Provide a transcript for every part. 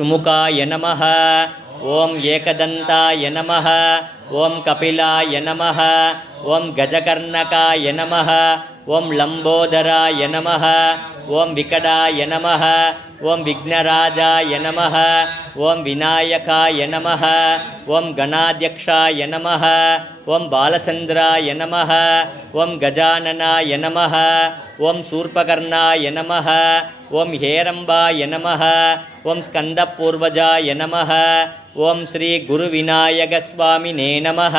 சுமுகாய நமः. ஓம் ஏகதந்தாய நமः. ஓம் கபிலாய நமः. ஓம் கஜகர்ணகாய நமः. ஓம் லம்போதராய நமः. ஓம் விகடாய நமः. ஓம் விக்னராஜாய நமः. ஓம் விநாயகாய நமः. ஓம் கணாத்யக்ஷாய நமः. ஓம் பாலச்சந்திராய நமः. ஓம் கஜானனாய நமः. ஓம் சூர்பகர்ணாய நமः. ஓம் ஹேரம்பாய நமः. ஓம் ஸ்கந்தபூர்வஜாய நமः. ஓம் ஸ்ரீ குருவிநாயகஸ்வாமினே நமः.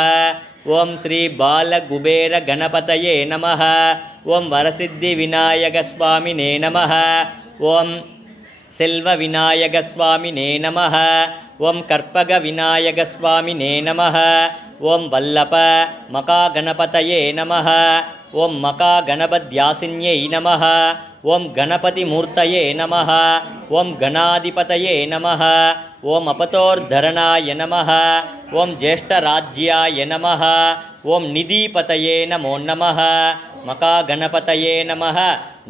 ஓம் ஸ்ரீ பாலகுபேர கணபதயே நமः. ஓம் வரசித்தி விநாயகஸ்வாமினே நமः. ஓம் செல்வ விநாயகஸ்வாமினே நமः. ஓம் கற்பக விநாயகஸ்வாமினே நமः. ஓம் வல்லப மகாகணபதயே நமः. ஓம் மகாகணபத்யாசின்யை நமः. ஓம் கணபதி மூர்த்தயே நமः. ஓம் கணாதிபதயே நமः. ஓம் அபதோர்தரணாய நமः. ஓம் ஜேஷ்டராஜ்யாய நமः. ஓம் நிதிபதயே நமோ நமः. மகாகணபதயே நமः.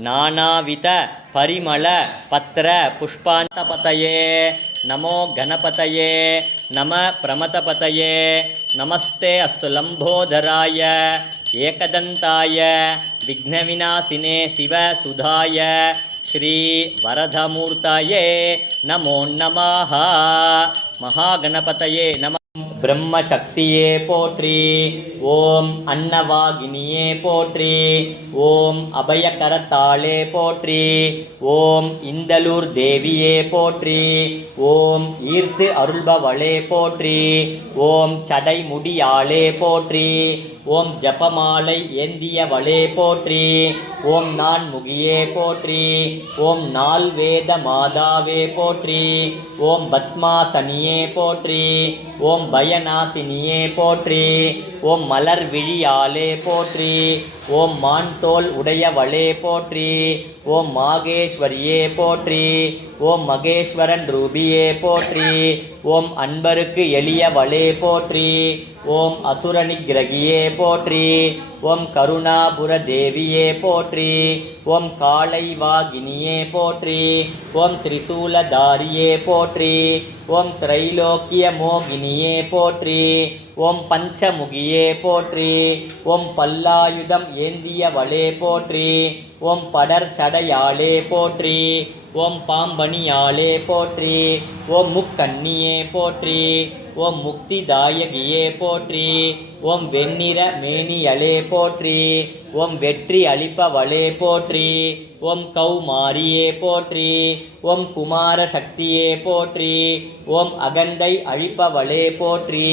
நானாவித பரிமள பத்ர புஷ்பாந்தபதயே நமோ கணபதயே நம பிரமதபதயே. நமஸ்தே அஸ்து லம்போதராய ஏகதந்தாய விக்னவிநாசினே சிவசுதாய ஸ்ரீ வரதமூர்த்தயே நமோ நமः. மகாகணபதயே நம. பிரம்மசக்தியே போற்றி. ஓம் அன்னவாகினியே போற்றி. ஓம் அபயகரத்தாளே போற்றி. ஓம் இந்தலூர் தேவியே போற்றி. ஓம் ஈர்த்து அருள்பவளே போற்றி. ஓம் சடைமுடியாளே போற்றி. ஓம் ஜபமாலை ஏந்தியவளே போற்றி. ஓம் நான்முகியே போற்றி. ஓம் நால்வேத மாதாவே போற்றி. ஓம் பத்மாசனியே போற்றி. ஓம் பயநாசினியே போற்றி. ஓம் மலர் விழியாலே போற்றி. ஓம் மான்தோல் உடையவளே போற்றி. ஓம் மாகேஸ்வரியே போற்றி. ஓம் மகேஸ்வரன் ரூபியே போற்றி. ஓம் அன்பருக்கு எளியவளே போற்றி. ஓம் அசுரனிகிரகியே போற்றி. ஓம் கருணாபுர தேவியே போற்றி. ஓம் காளைவாகினியே போற்றி. ஓம் திரிசூலதாரியே போற்றி. ஓம் திரைலோக்கிய மோகினியே போற்றி. ஓம் பஞ்சமுகியே போற்றி. ஓம் பல்லாயுதம் ஏந்தியவளே போற்றி. ஓம் படர் சடையாளே போற்றி. ஓம் பாம்பணியாளே போற்றி. ஓம் முக்கண்ணியே போற்றி. ஓம் முக்திதாயகியே போற்றி. ஓம் வெண்ணிற மேனியளே போற்றி. ஓம் வெற்றி அளிப்பவளே போற்றி. ஓம் கௌமாரியே போற்றி. ஓம் குமார சக்தியே போற்றி. ஓம் அகண்டை அழிப்பவளே போற்றி.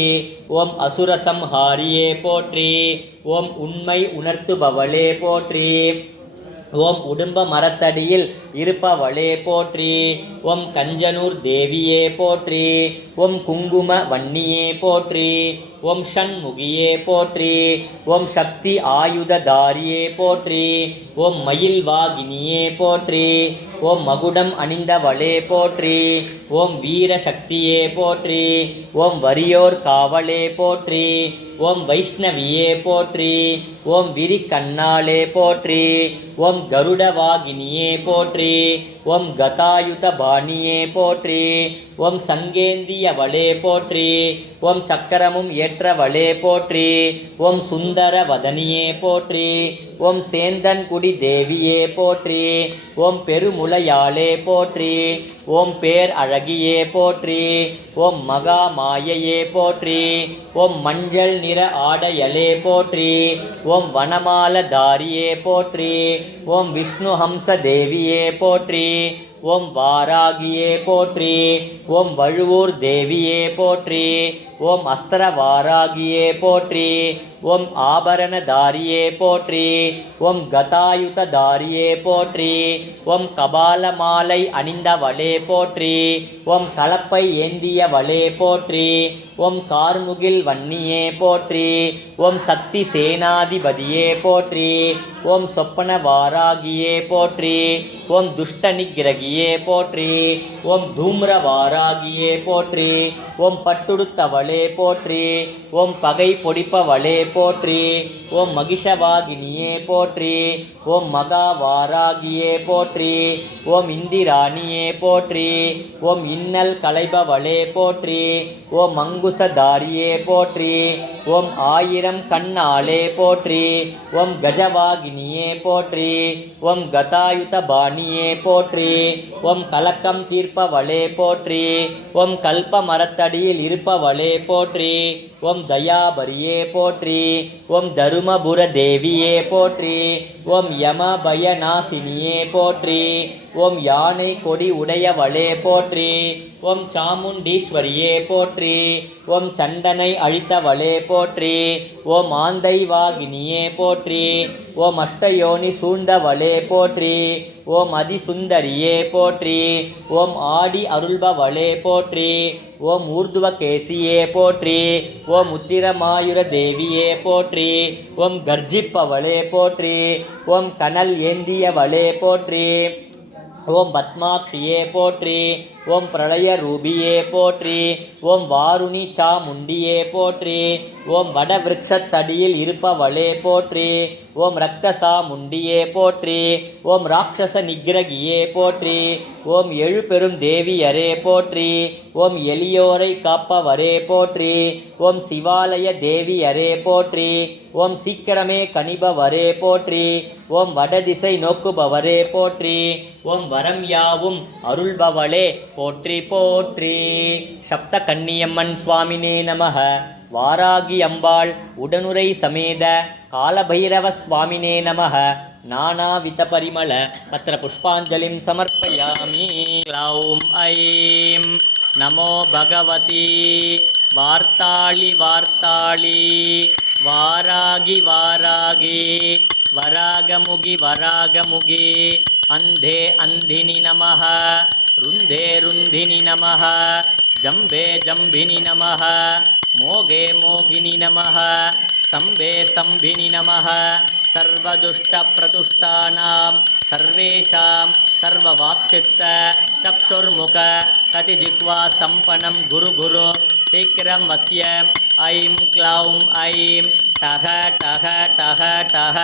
ஓம் அசுரசம்ஹாரியே போற்றி. ஓம் உண்மை உணர்த்துபவளே போற்றி. ஓம் உடும்ப மரத்தடியில் இருப்பவளே போற்றி. ஓம் கஞ்சனூர் தேவியே போற்றி. ஓம் குங்கும வன்னியே போற்றி. ஓம் ஷண்முகியே போற்றி. ஓம் சக்தி ஆயுததாரியே போற்றி. ஓம் மயில் வாகினியே போற்றி. ஓம் மகுடம் அணிந்தவளே போற்றி. ஓம் வீர சக்தியே போற்றி. ஓம் வரியோர் காவலே போற்றி. ஓம் வைஷ்ணவியே போற்றி. ஓம் விரி கண்ணாலே போற்றி. ஓம் கருடவாகினியே போற்றி. ஓம் கதாயுத பாணியே போற்றி. ஓம் சங்கேந்தியவளே போற்றி. ஓம் சக்கரமும் ஏற்றவளே போற்றி. ஓம் சுந்தர வதனியே போற்றி. ஓம் சேந்தன்குடி தேவியே போற்றி. ஓம் பெருமுலையாளே போற்றி. ஓம் பேர் அழகியே போற்றி. ஓம் மகா மாயையே போற்றி. ஓம் மஞ்சள் நிற ஆடையலே போற்றி. ஓம் வனமாலதாரியே போற்றி. ஓம் விஷ்ணு ஹம்ச தேவியே போற்றி. ஓம் வாராகியே போற்றி. ஓம் வழுவூர் தேவியே போற்றி. ஓம் அஸ்திரவாராகியே போற்றி. ஓம் ஆபரணதாரியே போற்றி. ஓம் கதாயுததாரியே போற்றி. ஓம் கபாலமாலை அணிந்தவளே போற்றி. ஓம் கலப்பை ஏந்தியவளே போற்றி. ஓம் கார்முகில் வன்னியே போற்றி. ஓம் சக்தி சேனாதிபதியே போற்றி. ஓம் சொப்பன வாராகியே போற்றி. ஓம் துஷ்ட நிகிரகியே போற்றி. ஓம் தூம்ர வாராகியே போற்றி. ஓம் பட்டுடுத்தவளே பொழிப்பவளே போற்றி. ஓம் பகை பொடிப்பவளே போற்றி. ஓம் மகிஷவாகினியே போற்றி. ஓம் மகா வாராகியே போற்றி. ஓம் இந்திராணியே போற்றி. ஓம் இன்னல் களைபவளே போற்றி. ஓம் அங்குசதாரியே போற்றி. ஓம் ஆயிரம் கண்ணாளே போற்றி. ஓம் கஜவாகினியே போற்றி. ஓம் கதாயுத பாணியே போற்றி. ஓம் கலக்கம் தீர்ப்பவளே போற்றி. ஓம் கல்ப மரத்தடியில் இருப்பவளே போற்றி. ஓம் தயாபரியே போற்றி. ஓம் தருமபுர தேவியே போற்றி. ஓம் யம பயநாசினியே போற்றி. ஓம் யானை கொடி உடையவளே போற்றி. ஓம் சாமுண்டீஸ்வரியே போற்றி. ஓம் சண்டனை அழித்தவளே போற்றி. ஓம் ஆந்தைவாகினியே போற்றி. ஓம் அஷ்டயோனி சூழ்ந்தவளே போற்றி. ஓம் அதிசுந்தரியே போற்றி. ஓம் ஆடி அருள்பவளே போற்றி. ஓம் ஊர்துவகேசியே போற்றி. ஓம் உத்திரமாயுர தேவியே போற்றி. ஓம் கர்ஜிப்பவளே போற்றி. ஓம் கனல் ஏந்தியவளே போற்றி. ஓம் பத்மாட்சியே போற்றி. ஓம் பிரளய ரூபியே போற்றி. ஓம் வாருணி சாமுண்டியே போற்றி. ஓம் வடவிருட்சத்தடியில் இருப்பவளே போற்றி. ஓம் ரக்தசாமுண்டியே போற்றி. ஓம் ராட்சச நிகிரகியே போற்றி. ஓம் எழுபெரும் தேவியரே போற்றி. ஓம் எளியோரை காப்பவரே போற்றி. ஓம் சிவாலய தேவியரே போற்றி. ஓம் சீக்கிரமே கனிபவரே போற்றி. ஓம் வடதிசை நோக்குபவரே போற்றி. ஓம் வரம் யாவும் அருள்பவளே போற்றி போற்றி. சப்த கன்னியம்மன் சுவாமினே நமः. வாராகி அம்பாள் உடனுரை சமேத காலபைரவ சுவாமினே நமः. நானாவித பரிமள பத்ர புஷ்பாஞ்சலிம் சமர்ப்பயாமி. க்ளௌம் ஐம் நமோ பகவதி வார்த்தாளி வார்த்தாளி வாராகி வாராகி வராகமுகி வராகமுகி अंधे अंधिनि नमः. रुन्धे रुन्धिनि नमः. जम्बे जम्भिनि नमः. मोगे मोगिनि नमः. स्तम्भे स्तम्भिनि नमः. सर्वदुष्टप्रतुष्टानां सर्वेषां सर्ववाक्चित्त चक्षुर्मुख कतिजिह्वा सम्पन्नं गुरु गुरु शीघ्रं वस्य ऐं क्लौं ऐं टः टः टः टः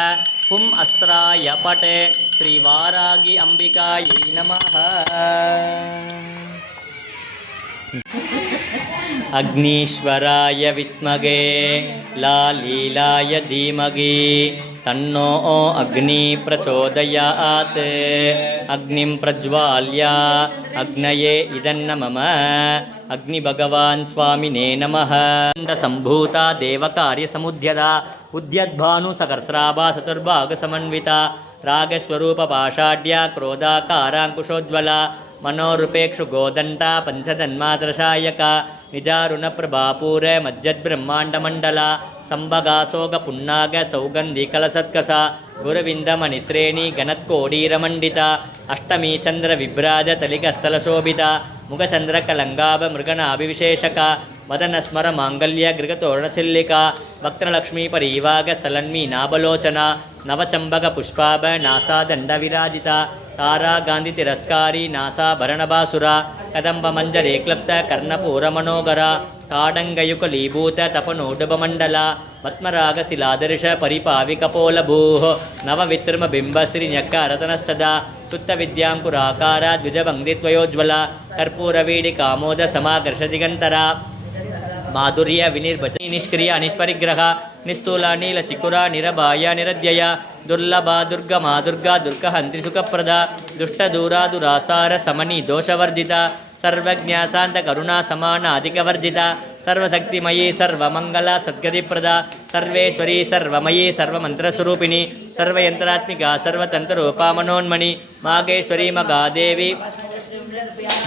पुं अस्त्राय पट श्रीवारागी अंबिकायै नमः. अग्नीश्वराय विद्महे लालीलाय धीमहि तन्नो अग्नि प्रचोदयात्. अग्निं प्रज्वाल्य अग्नये इदन्नमम. अग्निभगवान् स्वामिने नमः. सम्भूता देवकार्यसमुद्यता उद्यद्भानुसहस्राभा चतुर्भागसमन्विता रागस्वरूपपाषाढ्या क्रोधाकाराङ्कुशोज्ज्वला मनोरूपेक्षु गोदण्डा पञ्चतन्मात्रशायका निजारुणप्रभापूर मज्जद्ब्रह्माण्डमण्डला संभगासोगपुन्नाग सौगन्धिकलसत्कसा गुरुविन्दमणिश्रेणी गणत्कोडीरमण्डिता अष्टमी चन्द्रविभ्राज तलिकस्थलशोभिता मुखचन्द्रकलङ्गाभ मृगनाभिविशेषका मदनस्मर माङ्गल्य गृगतोरणचिल्लिका वक्त्रलक्ष्मी परीवाग सलन्मी नाभलोचना नवचम्बकपुष्पाभ नासादण्डविराजिता तारा गांधी तिरस्कारी नासाभरणभासुरा कदम्बमञ्जरे क्लप्त कर्णपूरमनोगरा ताडङ्गयुगलीभूत तपनोडुभमण्डला पद्मरागशिलादर्श परिपाविकपोलभूः नववित्रमबिम्बश्रीन्यक्कारतनस्तदा सुप्तविद्याङ्कुराकारा द्विजभङ्गित्वयोज्ज्वला कर्पूरवीडिकामोद समाकर्षदिगन्तरा माधुर्य विनिर्भचनी निष्क्रिय अनिष्परिग्रह निस्तूला नीलचिकुरा निरभाय निरध्यया दुर्लभा दुर्गमा दुर्गा दुर्गहन्त्री सुखप्रदा दुष्टदूरा दुरासार समनी दोषवर्जिता सर्वज्ञा शांत करुणा समान अधिकवर्जिता सर्वशक्तिमयी सर्वमंगला सद्गतिप्रदा सर्वेश्वरी सर्वमयी सर्वमंत्रस्वरूपिणी सर्वयंत्रात्मिका सर्वतंत्ररूपा मनोन्मणि मागेश्वरी मगादेवी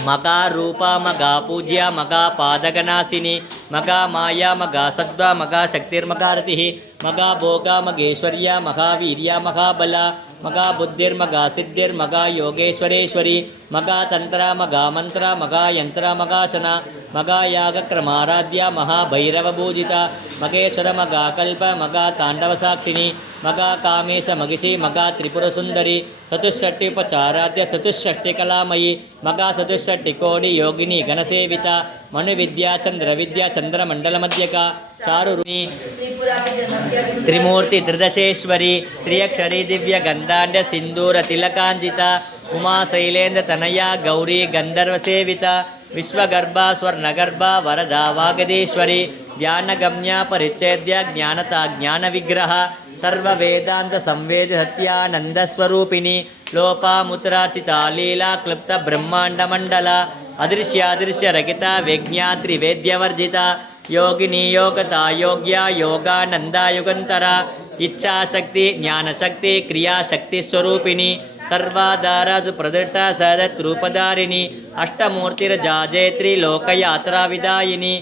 मगा रूपा मगा पूज्या मगा पादगनाशिनी मगा माया मगा सद्वा मगा शक्तिर्मगारतिः मगा भोगा मगेश्वर्या महावीर्या महाबला मगा बुद्धिर्मगा सिद्धिर्मगा योगेश्वरेश्वरी मगा तंत्रा मगा मंत्रा मगा यंत्रा मगाशना मगा यागक्रमाराध्या महाभैरवपूजिता मगेश्वर मगा कल्प मगा तांडवसाक्षिणी मगा कामेश महिषी मगा त्रिपुरसुन्दरी चतुष्षष्टिपचाराध्य चतुष्षष्टिकलामयी मगा चतुष्षष्टिकोटि योगिनी गणसेविता मनुविद्या चन्द्रविद्या चन्द्रमण्डलमध्यका चारुरुणी त्रिमूर्ति त्रिदशेश्वरी त्रियक्षरी दिव्यगन्धाढ्य सिन्दूरतिलकाञ्जिता उमा शैलेन्द्र तनया गौरी गन्धर्वसेविता विश्वगर्भा स्वर्णगर्भा वरदा वागदीश्वरी ज्ञानगम्या परिच्छेद्य ज्ञानता ज्ञानविग्रह सर्ववेदांत संवेद सत्यानंदस्वरूपिणी लोपामुद्रार्चिता लीला क्लुप्त ब्रह्मांडमंडला अदृश्यादृश्य रहिता विज्ञात्री वेद्यवर्जिता योगिनी योगता योग्या योगानंदा युगंतरा इच्छाशक्ति ज्ञानशक्ति क्रियाशक्ति स्वरूपिणी सर्वाधारादु प्रदृष्टा सदत् रूपधारिणी अष्टमूर्तिर्जाजेत्री लोकयात्रा विदायिनी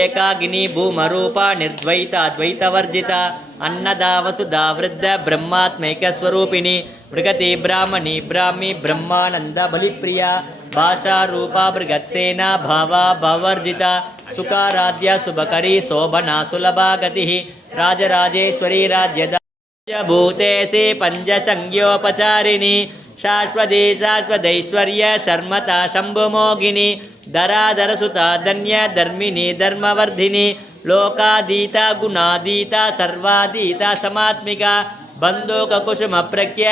एकागिनी भूमरूपा निर्द्वैता द्वैतवर्जिता अन्नदा वसुधा वृद्ध ब्रह्मात्मैकस्वरूपिणी मृगति ब्राह्मणी ब्राह्मी ब्रह्मानंद बलिप्रिया भाषा रूपा बृहत्सेना भावा भवर्जिता सुखाराध्या शुभकरी शोभना सुलभा गतिः राजराजेश्वरी राज्यदा भूतेसी पंचसंज्ञोपचारिणी शाश्वती शाश्वतैश्वर्य शर्मता शंभुमोगिनी धराधरसुता धन्य धर्मिणी धर्मवर्धिनी लोकादीता गुणादीता सर्वादीता समात्मिका बंधुकुसुमप्रज्ञ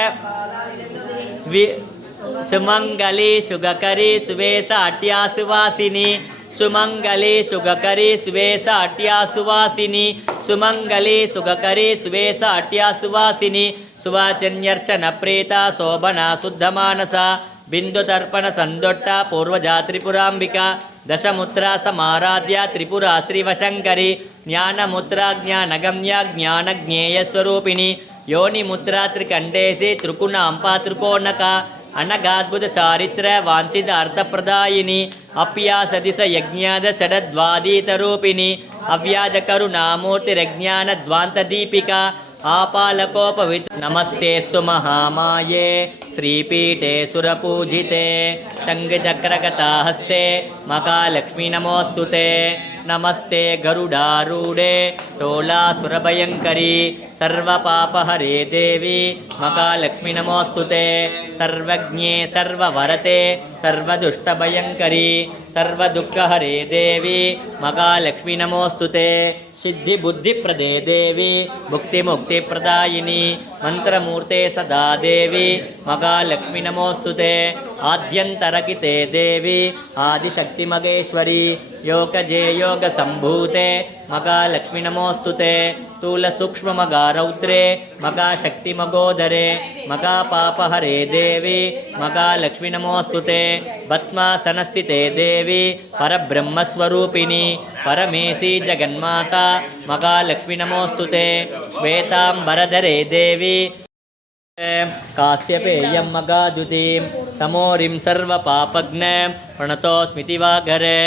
सुमंगली सुगकरी सुवेशाट्या सुवासिनी सुमंगली सुगकरी सुवेशाट्या सुवासिनी सुमंगली सुगकरी सुवेशाट्या सुवासिनी सुवाचन्यर्चन प्रेता शोभना शुद्धमानसा बिंदुतर्पण संदोट्टा पूर्वजा त्रिपुरांबिका दशमुद्रा समाराध्या त्रिपुरा श्रीवशंकरी ज्ञानमुद्रा ज्ञानगम्या ज्ञानज्ञेयस्वरूपिणी योनिमुद्रा त्रिकंडेशी त्रिकुणांपा त्रिकोणका अनगाद्भुत चारित्र वांछित अर्थप्रदायिनी अप्यासदिश यज्ञाद षडद्वादीतरूपिणी अव्याज करुणामूर्तिरज्ञान ध्वान्तदीपिका आपालकोपवित नमस्तेस्तु महामाये श्रीपीठे सुरपूजिते शङ्खचक्रगताहस्ते महालक्ष्मी नमोऽस्तुते नमस्ते गरुडारूढे तोलासुरभयङ्करी सर्वपापहरे देवी महालक्ष्मी नमोऽस्तुते सर्वज्ञे सर्ववरते सर्वदुष्टभयङ्करी सर्वदुःखहरे देवी महालक्ष्मी नमोऽस्तुते सिद्धिबुद्धिप्रदे देवी मुक्तिमुक्तिप्रदायिनी मंत्रमूर्ते सदा देवी महालक्ष्मी नमोऽस्तुते आद्यन्तरकिते देवी आदिशक्तिमगेश्वरी योगजे योगसम्भूते महालक्ष्मी नमोऽस्तुते स्थूलसूक्ष्ममगारौद्रे महाशक्तिमगोदरे महापापहरे देवी महालक्ष्मी नमोऽस्तुते भस्मासनस्थिते देवी परब्रह्मस्वरूपिणी परमेशी जगन्माता महालक्ष्मी नमोऽस्तुते श्वेतांबरधरे देवी काश्यपेयं मगादुतीं तमोरिं सर्वपापघ्नं प्रणतोऽस्मिति वाघरे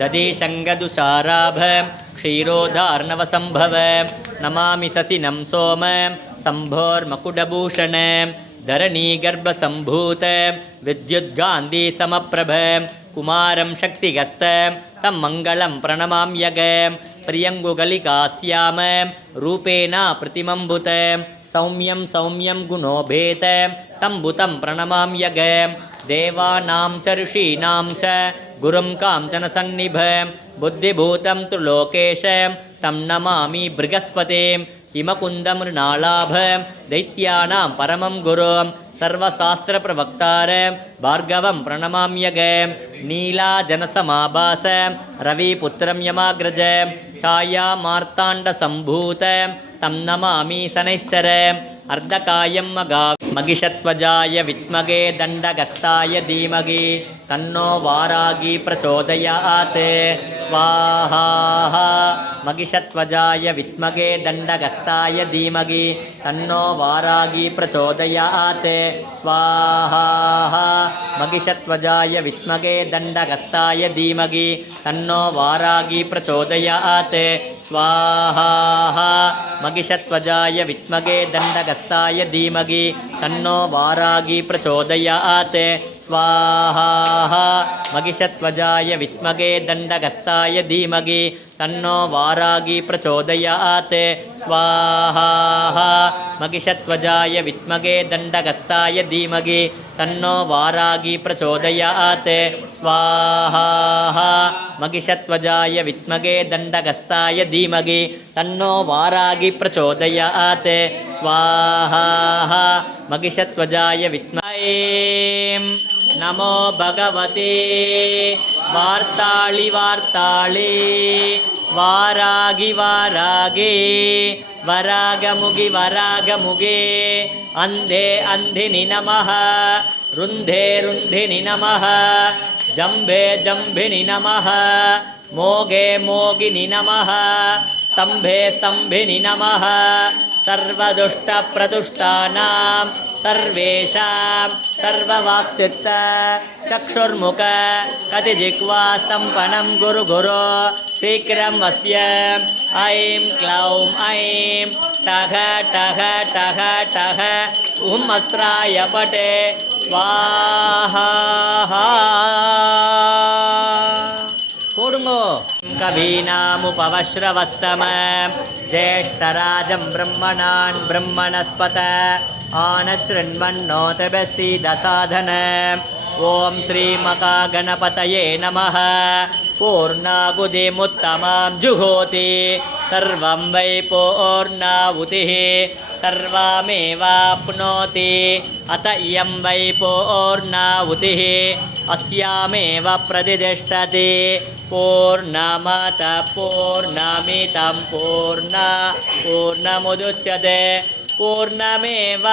दधिशङ्गदुषाराभं क्षीरोधार्णवसम्भवं नमामि सतिनं सोमं शम्भोर्मकुटभूषणं धरणीगर्भसम्भूतं विद्युद्गान्धीसमप्रभं कुमारं शक्तिगस्तं तं मङ्गलं प्रणमाम्यगं प्रियङ्गुगलिकास्यामं रूपेण प्रतिमम्बुतं सौम्यं सौम्यं गुणोभेतं तं भूतं प्रणमाम्यगं देवानां च ऋषीणां च गुरुं काञ्चनसन्निभं बुद्धिभूतं तु लोकेशं तं नमामि बृहस्पतिं हिमकुन्दमृणालाभं दैत्यानां परमं गुरुं सर्वशास्त्रप्रवक्तारं भार्गवं प्रणमाम्यगं नीलाजनसमाभासं रविपुत्रं यमाग्रजं छायामार्ताण्डसम्भूतं तं नमामि शनैश्चरम् अर्धकायं महिषध्वजाय विद्महे दण्डगस्ताय धीमहि तन्नो वारागी प्रचोदयात् स्वाहा महिषध्वजाय विद्महे दण्डगस्ताय धीमहि तन्नो वारागी प्रचोदयात् स्वाहा महिषध्वजाय विद्महे दण्डगस्ताय धीमहि तन्नो वारागी प्रचोदयात् स्वाहा महिषध्वजाय विद्महे दण्डगस्ताय धीमहि तन्नो वारागी प्रचोदयात् स्वाहा महिषध्वजाय विद्महे दण्डगस्ताय धीमहि तन्नो वारागी प्रचोदयात् स्वाहा महिषध्वजाय विद्महे दण्डगत्ताय धीमहि तन्नो वारागी प्रचोदयात् स्वाहा महिषध्वजाय विद्महे दण्डगस्ताय धीमहि तन्नो वारागी प्रचोदयात् स्वाहा महिषध्वजाय विद्महे नमो भगवते वार्ताळि वार्ताळे वारागि वारागे वरागमुगि वरागमुगे अन्धे अन्धिनि नमः रुन्धे रुन्धिनि नमः जम्भे जम्भिनि नमः मोगे मोगिनि नमः स्तम्भे स्तम्भिनि नमः सर्वदुष्टप्रदुष्टानां सर्वेषां सर्ववाक्चित्त चक्षुर्मुख कतिजिह्वा सम्पन्नं गुरु गुरो शीघ्रं वस्य ऐं क्लौं ऐं टः टः टः टः अस्त्राय पटे स्वाहा कोडुंगो कवीनामुपवश्रवस्तम ज्येष्ठराजं ब्रह्मणान् ब्रह्मणस्पत आनशृण्वन्नोतपसीदसाधन ॐ श्रीमहागणपतये नमः पूर्णाहुतिमुत्तमां जुहोति सर्वं वै पूर्णाहुतिः सर्वमेवाप्नोति अत इयं वै पूर्णाहुतिः अस्यामेव प्रतिष्ठति पूर्णमत पूर्णमिदं पूर्णमुदच्यते पूर्णमेव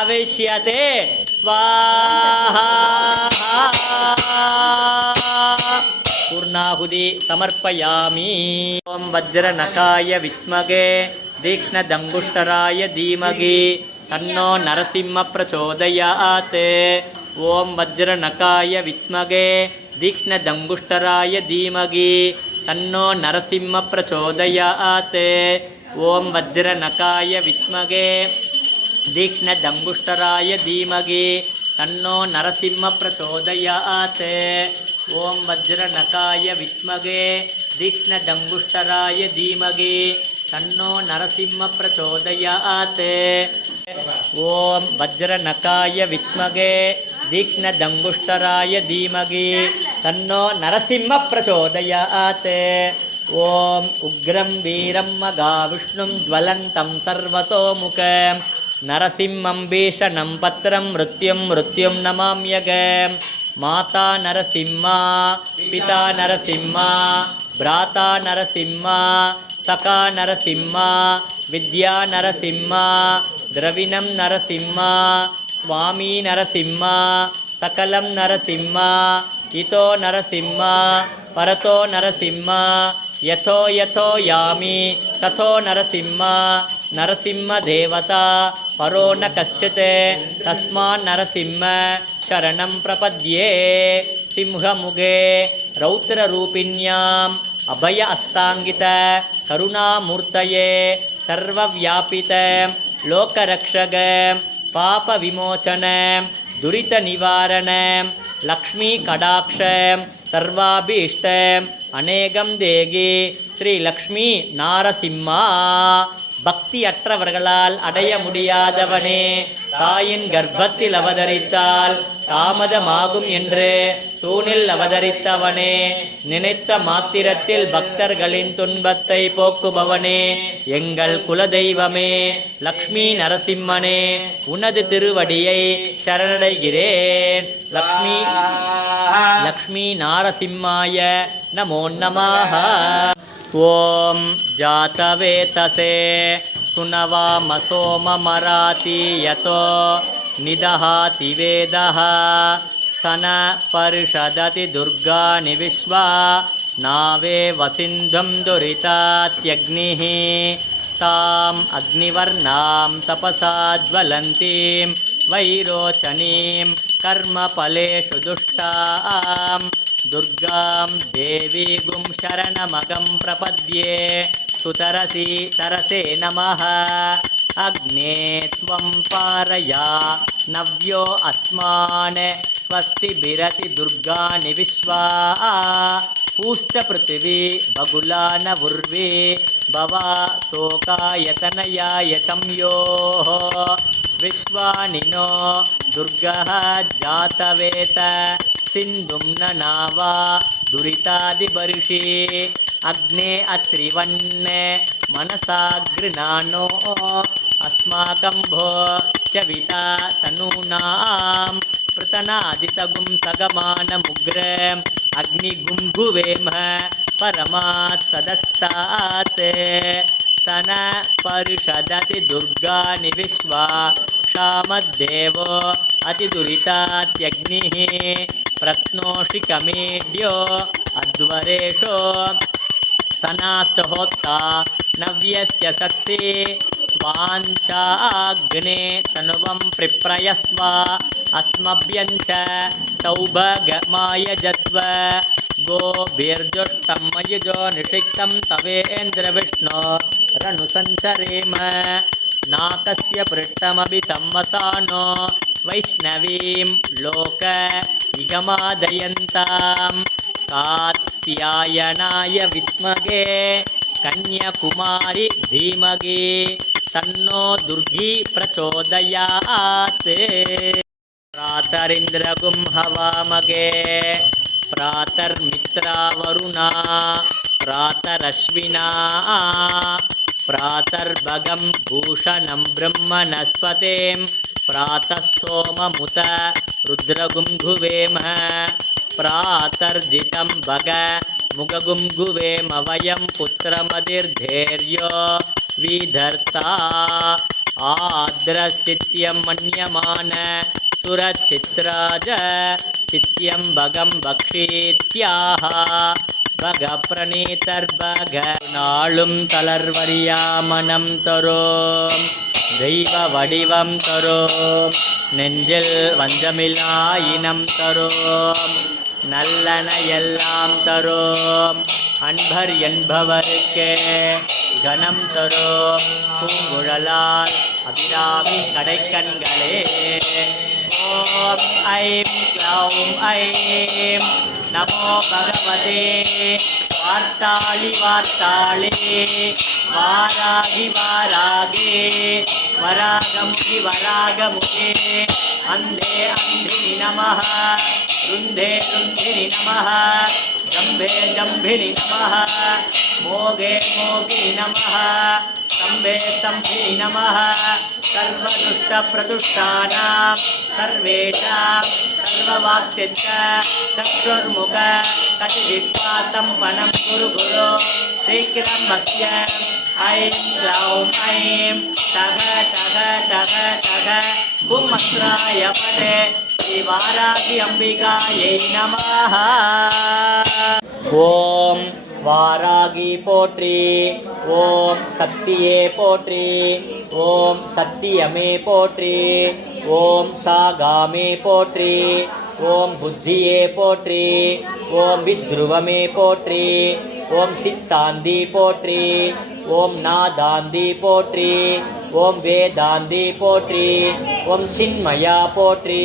अविष्यते स्वाहा पूर्णाहुति समर्पयामि ॐ वज्रनखाय विद्महे तीक्ष्णदङ्गुष्टराय धीमहि तन्नो नरसिंह प्रचोदयात् ॐ वज्रनखाय विद्महे तीक्ष्णदङ्गुष्टराय धीमहि तन्नो नरसिंह प्रचोदयात् ॐ वज्रनखाय विद्महे तीक्ष्णदङ्गुष्टराय धीमहि तन्नो नरसिंह प्रचोदयात् ॐ वज्रनखाय विद्महे तीक्ष्णदङ्गुष्टराय धीमहि तन्नो नरसिंह प्रचोदयात् ॐ वज्रनखाय विद्महे तीक्ष्णदङ्गुष्टराय धीमहि तन्नो नरसिंह प्रचोदयात् ॐ उग्रं वीरं महाविष्णुं ज्वलन्तं सर्वतोमुखं नरसिंहं भीषणं पत्रं मृत्युं नमाम्यहम् माता नरसिंहा पिता नरसिंहा भ्राता नरसिंहा सखा नरसिंहा विद्या नरसिंहा द्रविणं नरसिंहा स्वामी नरसिंहा सकलं नरसिंहा इतो नरसिंहा परतो नरसिंहा यथो यथो यामि तथो नरसिंहा नरसिंहदेवता परो न कश्चित् तस्मान् नरसिंह शरणं प्रपद्ये सिंहमुखे रौद्ररूपिण्याम् अभय अस्ताङ्गित करुणामूर्तये सर्वव्यापित लोकरक्षक पापविमोचन दुरितनिवारण लक्ष्मी कटाक्ष सर्वाभीष्ट अनेकं देगी श्री लक्ष्मी नारसिम्हा பக்தியற்றவர்களால் அடைய முடியாதவனே, தாயின் கர்ப்பத்தில் அவதரித்தால் தாமதமாகும் என்று தூணில் அவதரித்தவனே, நினைத்த மாத்திரத்தில் பக்தர்களின் துன்பத்தை போக்குபவனே, எங்கள் குலதெய்வமே லக்ஷ்மி நரசிம்மனே, உனது திருவடியை சரணடைகிறேன். லக்ஷ்மி நாரசிம்மாய நமோ நமः. ஓம் ஜாதவேதசே சுனவாமசோமமராதி யதோ நிதஹாதி வேதः சன பரிஷததி துர்காணி விஸ்வா நாவே வசிந்தும் துரிதாத்யக்னிः தாம் அக்னிவர்ணாம் தபசாஜ்வலந்தீம் வைரோச்சனீம் கர்மபலேஷு துஷ்டாம் துர்காம் தேவீகும் சரணமகம் பிரபத்யே சுதரசி தரசே நமः. அக்னே த்வம் பாரயா நவ்யோ அஸ்மான் स्वस्ति बिरति दुर्गानि विश्वा पूश्च पृथिवी बगुला न उर्वी भवा शोकायतनयाय संयोः विश्वानि नो दुर्गः जातवेत सिन्धुं न नावा दुरितादिबर्षि अग्ने अत्रिवन्ने मनसा गृणानो अस्माकं भो चविता तनूनां पृतनादितगुं सगमानमुग्र अग्निगुंगुवेम परमात् सदस्तात् सन परिषदति दुर्गानि विश्वा क्षामद्देवो अतिदुरितात्यग्निः प्रत्नोषिकमेड्यो अध्वरेशो सनासहोत्ता नव्यस्य शक्ति स्वाञ्चाग्ने तनुवं प्रिप्रयस्व अस्मभ्यञ्च सौभगमायजत्व गोभिर्जुष्टं मयुजो निषिक्तं तवेन्द्रविष्णो रनुसञ्चरेम नाकस्य पृष्ठमभि संवसानो वैष्णवीं लोक इगमादयन्तां कात्यायनाय विद्महे कन्याकुमारी धीमहि तन्नो दुर्गी प्रचोदयात् प्रातरिन्द्रगुं हवामगे प्रातर्मित्रा वरुणा प्रातरश्विना प्रातर्भगं भूषणं ब्रह्मणस्पतिं प्रातः सोममुत रुद्रगुंगुवेम प्रातर्जितं भग मुगगुंगुवेम वयं पुत्रमतिर्धैर्यो विधर्ता आद्रस्थित्यं मन्यमान सुरचित्राज चित्यं भगं भक्षीत्याह भग प्रणीतर्भग नाளும் தளர்வரியாமனம் தரோம் தெய்வ வடிவம் தரோம் நெஞ்சில் வஞ்சமில்லா இனம் தரோம் நல்லன எல்லாம் தரோம் அன்பர் என்பவருக்கு கணம் தரோம் பூங்குழலால் அபிராமி கடைக்கண்களே ஓம் ஐம் க்ளௌம் ஐம் நமோ பகவதே வார்த்தாளி வார்த்தாளே வாராகி வாராகே வராகமுகி வராகமுகே அந்தே அந்தினி நமः ருந்தே ருந்தினி நமः ஜம்பே ஜம்பினி நமः மோகே மோகினி நமः स्तम्भे स्तम्भिनि नमः सर्वदुष्टप्रदुष्टानां सर्वेषां सर्ववाक्यच्च चक्षुर्मुख कटिजिह्वा सम्पन्नं कुरु गुरो शीघ्रं मह्य ऐं ग्लौं ऐं टग टग टग टग कुमस्राय पदे श्रीवाराहि अम्बिकायै नमः ॐ வாராகி போற்றி ஓம் சக்தியே போற்றி ஓம் சத்தியமே போற்றி ஓம் சாகாமே போற்றி ஓம் புத்தியே போற்றி ஓம் வித்ருவமே போற்றி ஓம் சித்தாந்தி போற்றி ஓம் நாதாந்தி போற்றி ஓம் வேதாந்தி போற்றி ஓம் சின்மயா போற்றி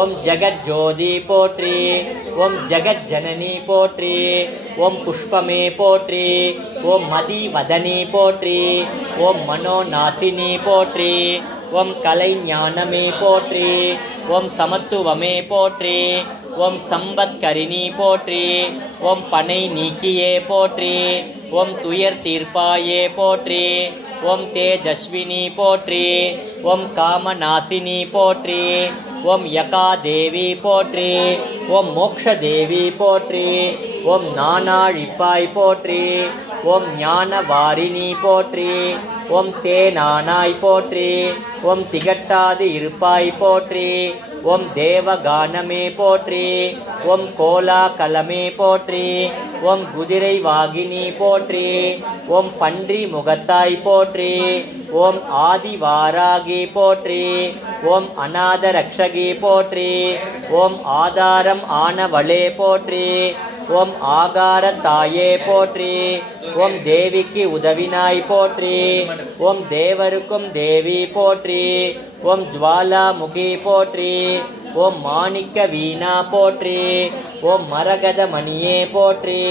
ஓம் ஜெகஜ்ஜோதி போற்றி ஓம் ஜெகஜ்ஜனனி போற்றி ஓம் புஷ்பமே போற்றி ஓம் மதிவதனி போற்றி ஓம் மனோநாசினி போற்றி ஓம் கலைஞானமே போற்றி ஓம் சமத்துவமே போற்றி ஓம் சம்பத்கரிணி போற்றி ஓம் பனை நீக்கியே போற்றி ஓம் துயர் தீர்ப்பாயே போற்றி ஓம் தேஜஸ்வினி போற்றி ஓம் காமநாசினி போற்றி ஓம் யகாதேவி போற்றி ஓம் மோக்ஷதேவி போற்றி ஓம் நானாழிப்பாய் போற்றி ஓம் ஞானவாரிணி போற்றி ஓம் தேனானாய் போற்றி ஓம் திகட்டாது இருப்பாய் போற்றி ஓம் தேவகானமே போற்றி ஓம் கோலாகலமே போற்றி ஓம் குதிரை வாகினி போற்றி ஓம் பன்றி முகத்தாய் போற்றி ஓம் ஆதிவாராகி போற்றி ஓம் அநாத ரக்ஷகி போற்றி ஓம் ஆதாரம் ஆனவளே போற்றி ஓம் ஆகார தாயே போற்றி ஓம் தேவிக்கு உதவினாய் போற்றி ஓம் தேவருக்கும் தேவி போற்றி ஓம் ஜுவாலாமுகி போற்றி ஓம் மாணிக்க வீணா போற்றி. ஓம் மரகத மணியே போற்றி.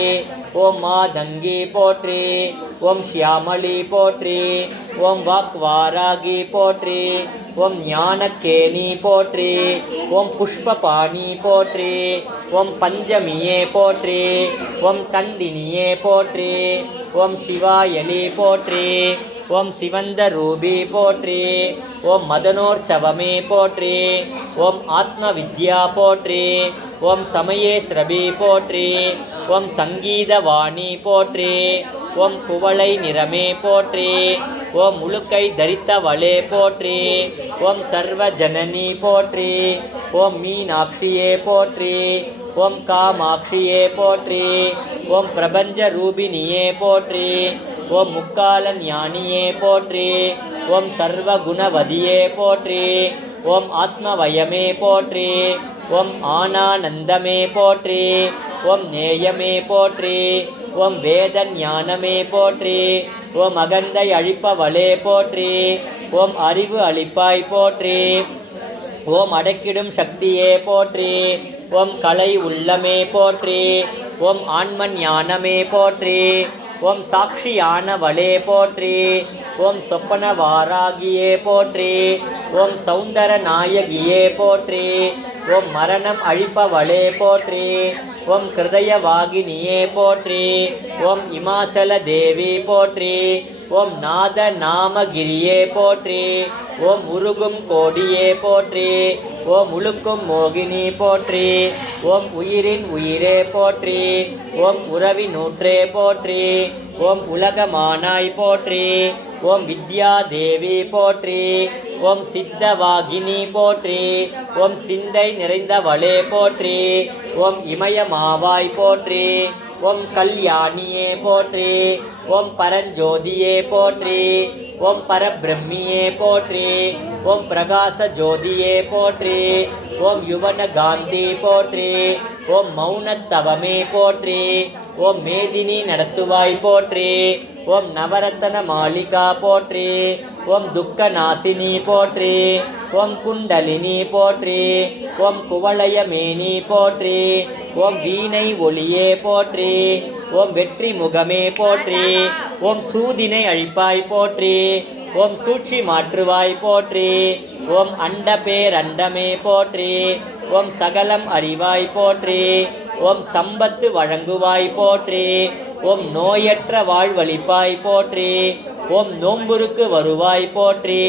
ஓம் மாதங்கி போற்றி. ஓம் ஷியாமளி போற்றி. ஓம் வாக்வாராகி போற்றி. ஓம் ஞானக்கேணி போற்றி. ஓம் புஷ்பபாணி போற்றி. ஓம் பஞ்சமியே போற்றி. ஓம் தண்டினியே போற்றி. ஓம் சிவாயலி போற்றி. ஓம் சிவந்த ரூபி போற்றி. ஓம் மதனோற்சவமே போற்றி. ஓம் ஆத்ம வித்யா போற்றி. ஓம் சமயேஸ்ரபி போற்றி. ஓம் சங்கீதவாணி போற்றி. ஓம் குவளை நிறமே போற்றி. ஓம் முழுக்கை தரித்தவளே போற்றி. ஓம் சர்வ ஜனனி போற்றி. ஓம் மீனாட்சியே போற்றி. ஓம் காமாட்சியே போற்றி. ஓம் பிரபஞ்ச ரூபினியே போற்றி. ஓம் முக்கால ஞானியே போற்றி. ஓம் சர்வ குணவதியே போற்றி. ஓம் ஆத்மவயமே போற்றி. ஓம் ஆனானந்தமே போற்றி. ஓம் நேயமே போற்றி. ஓம் வேத ஞானமே போற்றி. ஓம் அகந்தை அழிப்பவளே போற்றி. ஓம் அறிவு அளிப்பாய் போற்றி. ஓம் அடக்கிடும் சக்தியே போற்றி. ஓம் கலை உள்ளமே போற்றி. ஓம் ஆன்ம ஞானமே போற்றி. ஓம் சாட்சியானவளே போற்றி. ஓம் சொப்பன வாராகியே போற்றி. ஓம் சௌந்தர நாயகியே போற்றி. ஓம் மரணம் அழிப்பவளே போற்றி. ஓம் கிருதயவாகினியே போற்றி. ஓம் இமாச்சல தேவி போற்றி. ஓம் நாத நாமகிரியே போற்றி. ஓம் உருகும் கோடியே போற்றி. ஓம் உழுக்கும் மோகினி போற்றி. ஓம் உயிரின் உயிரே போற்றி. ஓம் உறவி நூற்றே போற்றி. ஓம் உலகமானாய் போற்றி. ஓம் வித்யா தேவி போற்றி. ஓம் சித்தவாகினி போற்றி. ஓம் சிந்தை நிறைந்தவளே போற்றி. ஓம் இமயமாவாய் போற்றி. ஓம் கல்யாணியே போற்றி. ஓம் பரஞ்சோதியே போற்றி. ஓம் பரபிரம்மியே போற்றி. ஓம் பிரகாச ஜோதியே போற்றி. ஓம் யுவன காந்தி போற்றி. ஓம் மௌனத்தவமே போற்றி. ஓம் மேதினி நடத்துவாய் போற்றி. ஓம் நவரத்தன மாளிகா போற்றி. ஓம் துக்க நாசினி போற்றி. ஓம் குண்டலினி போற்றி. ஓம் குவளையமேனி போற்றி. ஓம் வீணை ஒளியே போற்றி. ஓம் வெற்றி முகமே போற்றி. ஓம் சூதினை அழிப்பாய் போற்றி. ஓம் சூழ்ச்சி மாற்றுவாய் போற்றி. ஓம் அண்ட பேரண்டமே போற்றி. ஓம் சகலம் அறிவாய் போற்றி. ஓம் சம்பத்து வழங்குவாய் போற்றி. ஓம் நோயற்ற வாழ்வளிப்பாய் போற்றி. ஓம் நோம்புருக்கு வருவாய் போற்றி.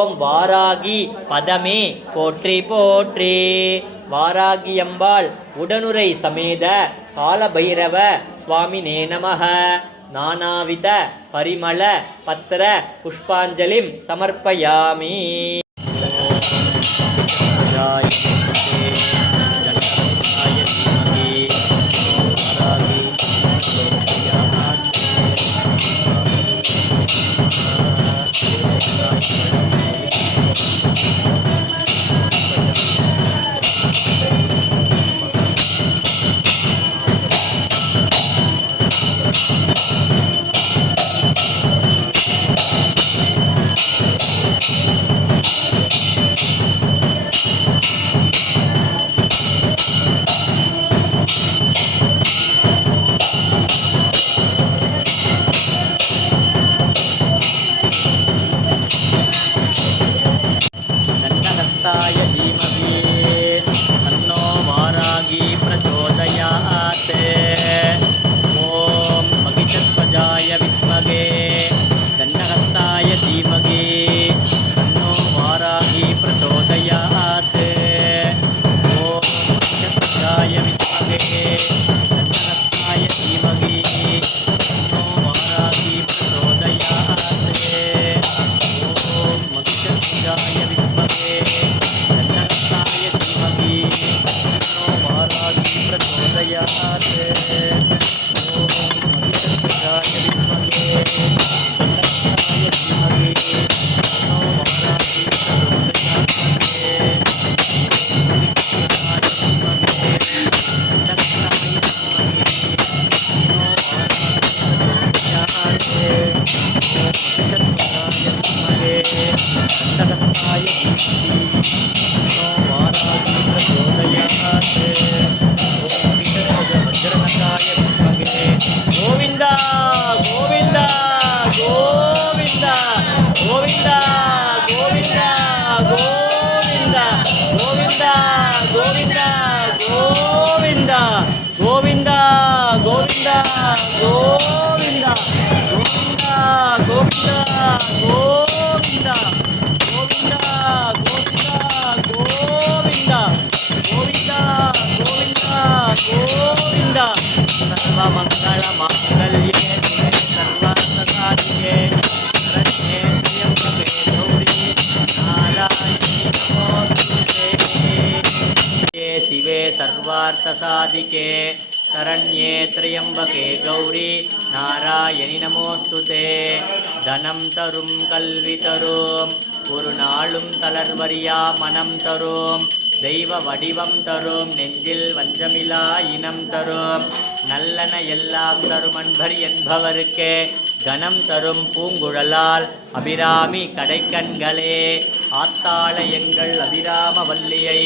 ஓம் வாராகி பதமே போற்றி போற்றி. வாராகியம்பாள் உடனுரை சமேத காலபைரவ சுவாமினே நமः. நானாவித பரிமள பத்திர புஷ்பாஞ்சலிம் சமர்ப்பயாமி. दण्डहस्ताय धीमहि तन्नो वारागी प्रचोदयात्. ॐ महिषध्वजाय विद्महे दण्डहस्ताय धीमहि तन्नो वारागी प्रचोदयात्. ॐ महिषध्वजाय विद्महे दण्डहस्ताय धीमहि तन्नो वारागी प्रचोदयात्. ॐ महिषध्वजाय विद्महे दण्डहस्ताय धीमहि तन्नो वारागी प्रचोदयात्. ॐ महिषध्वजाय विद्महे दण्डहस्ताय धीमहि तन्नो वारागी प्रचोदयात्. दण्डहस्ताय धीमहि तन्नो वारागी ಗೋವಿಂದ ಗೋವಿಂದ ಗೋವಿಂದ ಗೋವಿಂದ ಗೋವಿಂದ ಗೋವಿಂದ ಗೋವಿಂದ ಗೋವಿಂದ ಗೋವಿಂದ ಗೋವಿಂದ ಗೋವಿಂದ ಗೋವಿಂದ ಗೋವಿಂದ ಗೋವಿಂದ ಗೋವಿಂದ ಗೋವಿಂದ ಸರ್ವಮಂಗಳ ಮಾಂಗಲ್ಯೆ ಸರ್ವಾರ್ಥಸಾಧಿಕೆ ಶರಣ್ಯೇ ತ್ರ್ಯಂಬಕೆ ಗೌರಿ ನಾರಾಯಣಿ ನಮೋಸ್ತುತೇ ಶಿವೆ ಸರ್ವಾರ್ಥಸಾಧಿಕೆ ಶರಣ್ಯೇ ತ್ರ್ಯಂಬಕೆ ಗೌರಿ ನಾರಾಯಣಿ ನಮೋಸ್ತುತೇ தனம் தரும் கல்வி தரும் ஒரு நாளும் தளர்வரியா மனம் தரும் தெய்வ வடிவம் தரும் நெஞ்சில் வஞ்சமிலா இனம் தரும் நல்லன எல்லாம் தரும் அன்பர் என்பவருக்கே கணம் தரும் பூங்குழலால் அபிராமி கடைக்கண்களே ஆத்தாளை எங்கள் அபிராம வல்லியை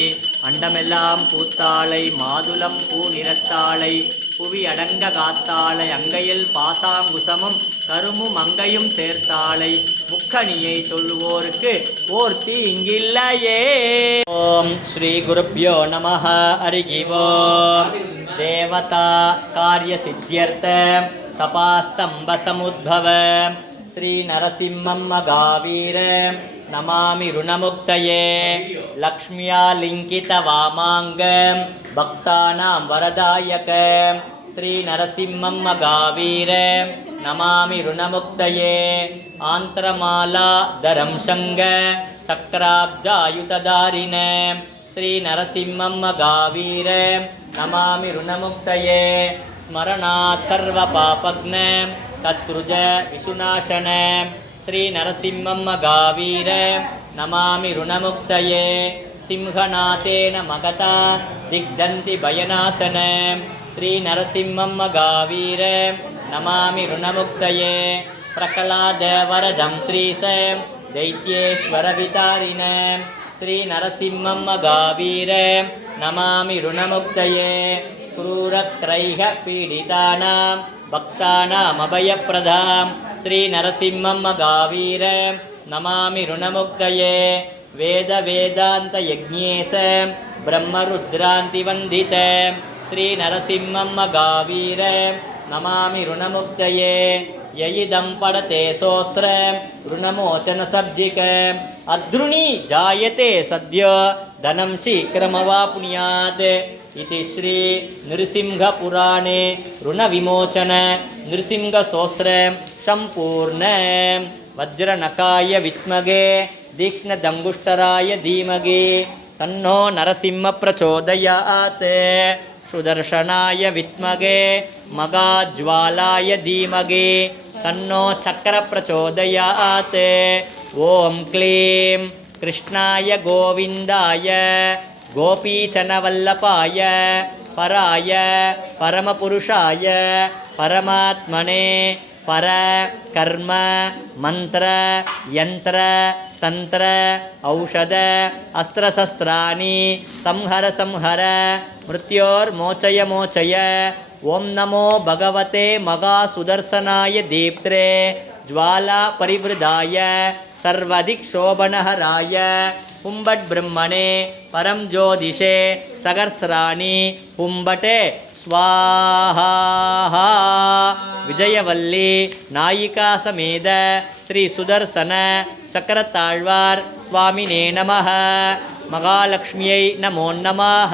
அண்டமெல்லாம் பூத்தாளை மாதுளம் பூ நிறத்தாளை புவி அடங்க காத்தாளை அங்கையில் பாசாங்குசமும் கருமும் அங்கையும் சேர்த்தாளை முக்கணியை சொல்லுவோருக்கு ஓர்த்தி இங்கில்லையே. ஓம் ஸ்ரீ குருப்யோ நமஹ. ஹரிகி ஓம். தேவதா காரிய சித்தியர்த்த சபாஸ்தம்ப சமுத்பவ ஸ்ரீ நரசிம்மம் மகாவீர நமாமி ருணமுக்தயே. லக்ஷ்மியா லிங்கித வாமாங்க பக்தானாம் வரதாயக ஸ்ரீ நரசிம்மம் மகாவீர நமாமி ருணமுக்தயே. ஆந்திரமாலா தரம் சங்க சக்கராப்ஜாயுததாரிண ஸ்ரீ நரசிம்மம் மகாவீர நமாமி ருணமுக்தயே. ஸ்மரணாத் சர்வ பாபக்ன தத்ருஜ விசுநாசன ஸ்ரீ நரசிம்மம் மகாவீர நமாமி ருணமுக்தயே. சிம்ஹநாதேன மகதா திக்தந்தி பயநாசன ஸ்ரீ நரசிம்மம் மகாவீர நமாமி ருணமுக்தயே. பிரகலாத வரதம் ஸ்ரீச தைத்யேஸ்வர விதாரிண ஸ்ரீ நரசிம்மம் மகாவீர நமாமி ருணமுக்தயே. क्रूरत्रैः पीडितानां भक्तानामभयप्रदां श्री नरसिंहं मगावीर नमामि ऋणमुक्तये. वेद वेदांत यज्ञेश ब्रह्मरुद्रान्तिवन्दित श्री नरसिंहं मगावीर नमामि ऋणमुक्तये. ययिदं पडते सोस्त्र ऋणमोचन सब्जिक अद्रुणी जायते सद्यो धनं शीघ्रमवाप्नुयात् इति श्री नृसिंहपुराणे ऋणविमोचन नृसिंहस्तोत्र सम्पूर्ण. वज्रनखाय विद्महे तीक्ष्णदंगुष्टराय धीमहि तन्नो नरसिंह प्रचोदयात्. सुदर्शनाय विद्महे मगाज्वालाय धीमहि तन्नो चक्र प्रचोदयात्. ओम क्लीं कृष्णाय गोविंदाय गोपीचनवल्लभाय पराय परमपुरुषाय परमात्मने पर कर्म मंत्र यंत्र तंत्र औषध अस्त्रशस्त्राणि संहर संहर मृत्योर्मोचय मोचय. ओम नमो भगवते महासुदर्शनाय दीप्त्रे ज्वाला परिवृदाय सर्वदिक्शोभनहराय पुंबट्ब्रह्मणे परम ज्योतिषे सहस्राणि पुंबटे स्वाहा. विजयवल्ली नायिका समेत श्री सुदर्शन चक्रताழ்வார் स्वामिने नमः. महालक्ष्म्यै नमो नमः.